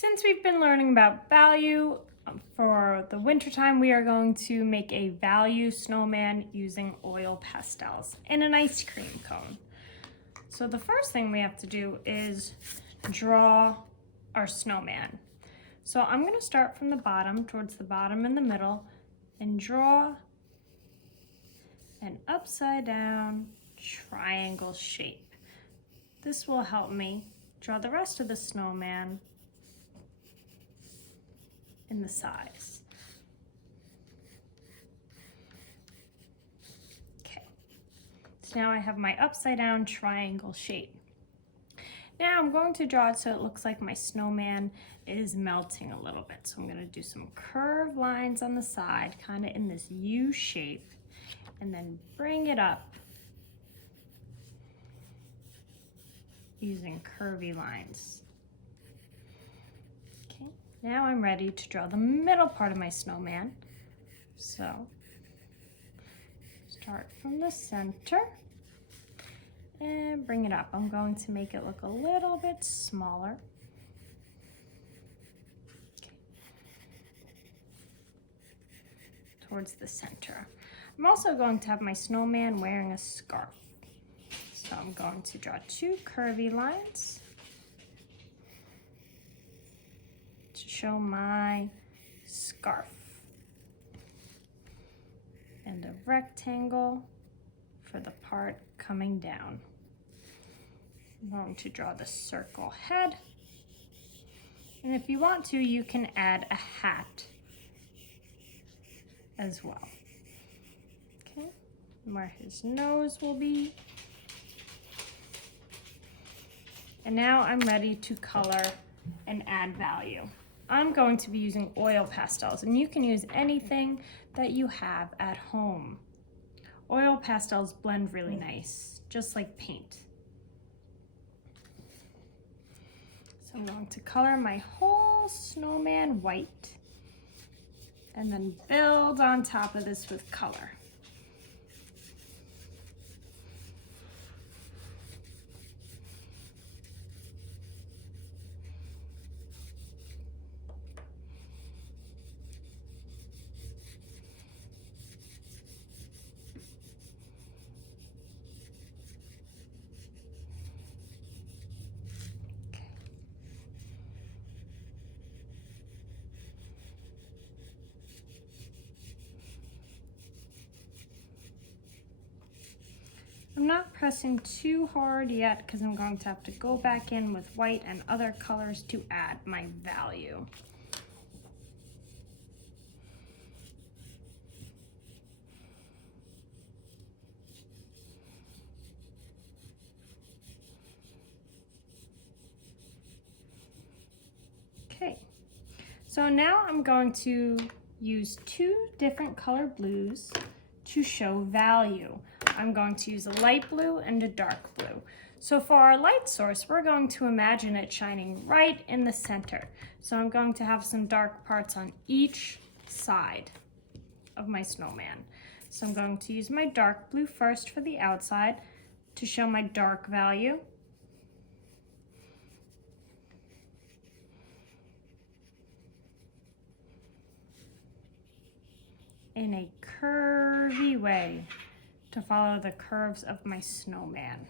Since we've been learning about value, for the wintertime, we are going to make a value snowman using oil pastels and an ice cream cone. So the first thing we have to do is draw our snowman. So I'm going to start from the bottom, towards the bottom in the middle, and draw an upside down triangle shape. This will help me draw the rest of the snowman in the size. Okay, so now I have my upside down triangle shape. Now I'm going to draw it so it looks like my snowman is melting a little bit. So I'm going to do some curved lines on the side, kind of in this U shape, and then bring it up using curvy lines. Okay, now I'm ready to draw the middle part of my snowman. So start from the center and bring it up. I'm going to make it look a little bit smaller. Okay. Towards the center. I'm also going to have my snowman wearing a scarf. So I'm going to draw two curvy lines to show my scarf and a rectangle for the part coming down. I'm going to draw the circle head, and if you want to, you can add a hat as well. Okay, and where his nose will be. And now I'm ready to color and add value. I'm going to be using oil pastels, and you can use anything that you have at home. Oil pastels blend really nice, just like paint. So I'm going to color my whole snowman white and then build on top of this with color. I'm not pressing too hard yet because I'm going to have to go back in with white and other colors to add my value. Okay, so now I'm going to use two different color blues to show value. I'm going to use a light blue and a dark blue. So for our light source, we're going to imagine it shining right in the center. So I'm going to have some dark parts on each side of my snowman. So I'm going to use my dark blue first for the outside to show my dark value. In a curvy way to follow the curves of my snowman.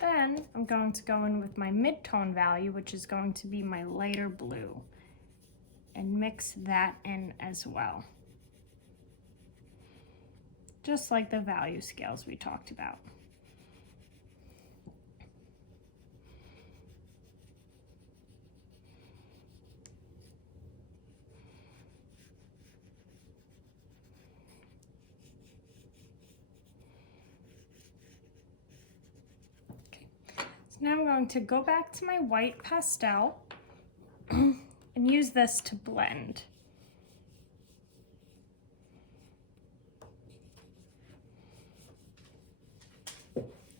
Then I'm going to go in with my mid-tone value, which is going to be my lighter blue, and mix that in as well. Just like the value scales we talked about. Okay, so now I'm going to go back to my white pastel and use this to blend.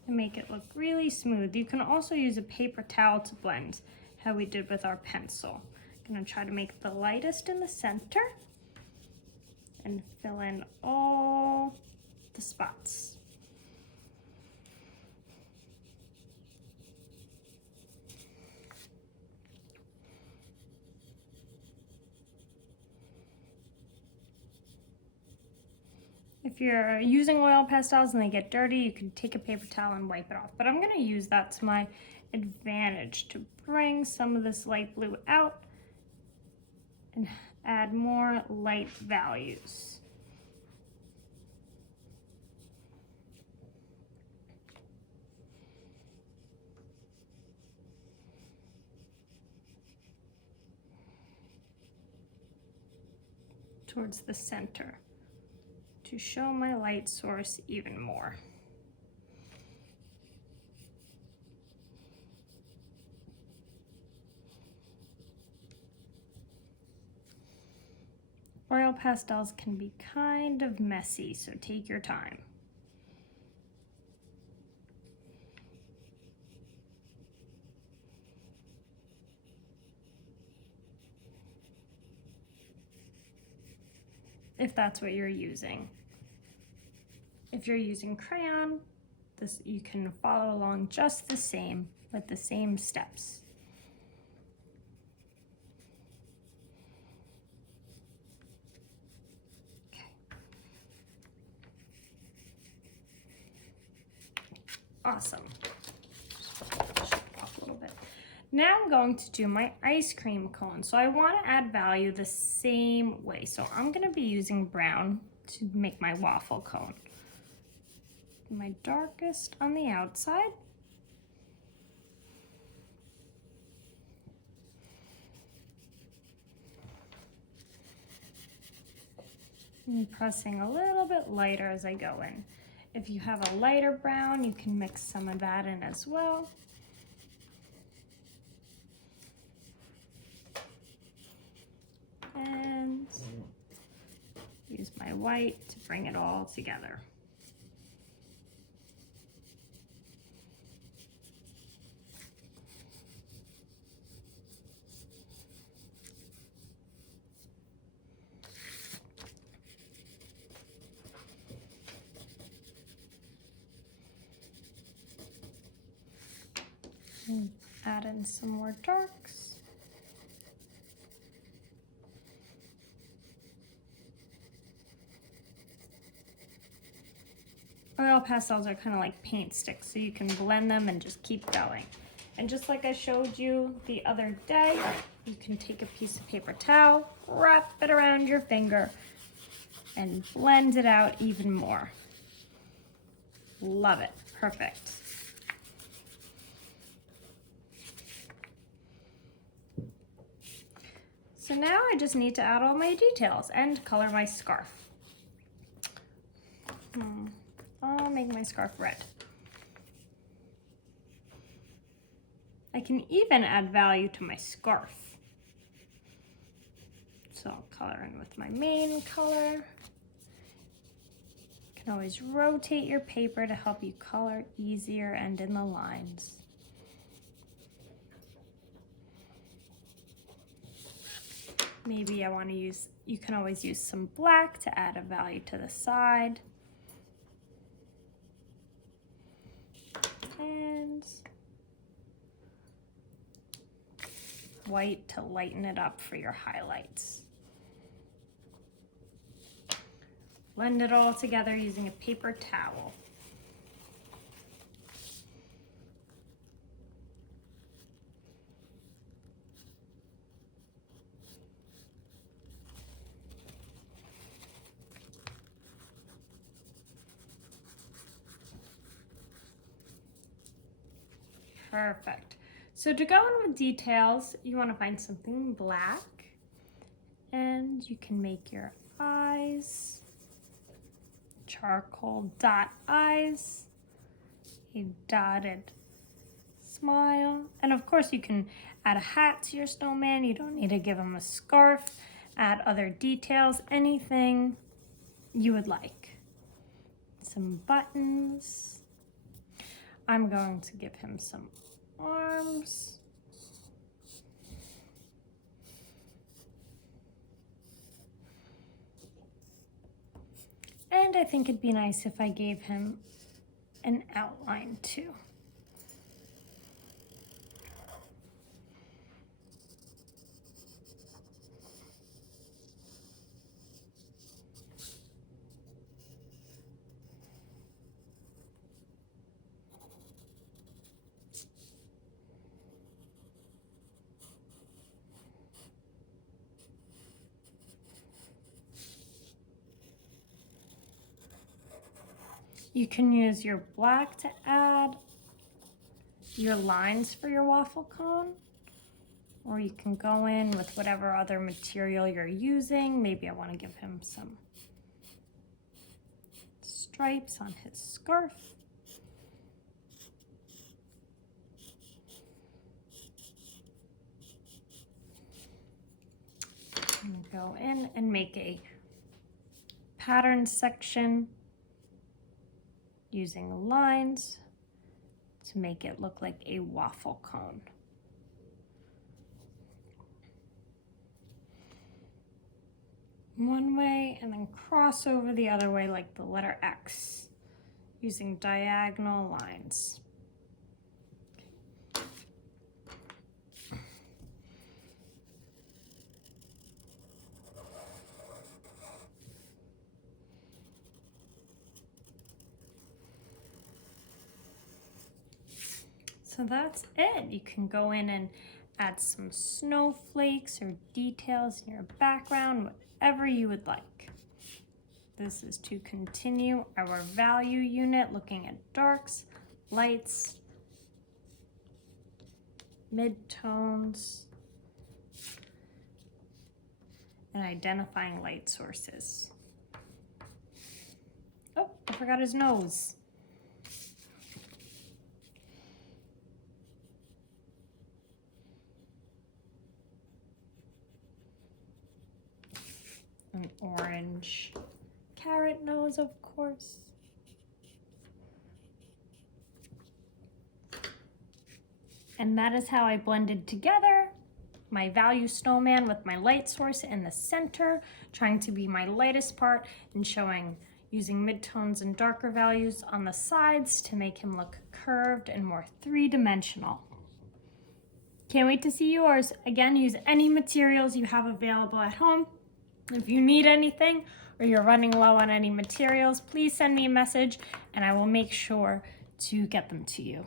And make it look really smooth. You can also use a paper towel to blend, how we did with our pencil. I'm gonna try to make the lightest in the center and fill in all the spots. If you're using oil pastels and they get dirty, you can take a paper towel and wipe it off. But I'm gonna use that to my advantage to bring some of this light blue out and add more light values. Towards the center to show my light source even more. Oil pastels can be kind of messy, so take your time. If that's what you're using. If you're using crayon, you can follow along just the same with the same steps. Okay. Awesome. Just off a little bit. Now I'm going to do my ice cream cone. So I want to add value the same way. So I'm going to be using brown to make my waffle cone. My darkest on the outside. And pressing a little bit lighter as I go in. If you have a lighter brown, you can mix some of that in as well. And use my white to bring it all together. And add in some more darks. Oil pastels are kind of like paint sticks, so you can blend them and just keep going. And just like I showed you the other day, you can take a piece of paper towel, wrap it around your finger, and blend it out even more. Love it. Perfect. So now I just need to add all my details and color my scarf. I'll make my scarf red. I can even add value to my scarf. So I'll color in with my main color. You can always rotate your paper to help you color easier and in the lines. Maybe I want to use, you can always use some black to add a value to the side. And white to lighten it up for your highlights. Blend it all together using a paper towel. Perfect. So to go in with details, you want to find something black, and you can make your eyes, charcoal dot eyes, a dotted smile, and of course you can add a hat to your snowman. You don't need to give him a scarf. Add other details, anything you would like. Some buttons. I'm going to give him some arms. And I think it'd be nice if I gave him an outline too. You can use your black to add your lines for your waffle cone, or you can go in with whatever other material you're using. Maybe I want to give him some stripes on his scarf. I'm going to go in and make a pattern section using lines to make it look like a waffle cone. One way and then cross over the other way like the letter X using diagonal lines. So that's it. You can go in and add some snowflakes or details in your background, whatever you would like. This is to continue our value unit, looking at darks, lights, midtones, and identifying light sources. Oh, I forgot his nose. An orange carrot nose, of course. And that is how I blended together my value snowman with my light source in the center, trying to be my lightest part and showing using midtones and darker values on the sides to make him look curved and more three-dimensional. Can't wait to see yours. Again, use any materials you have available at home. If you need anything or you're running low on any materials, please send me a message and I will make sure to get them to you.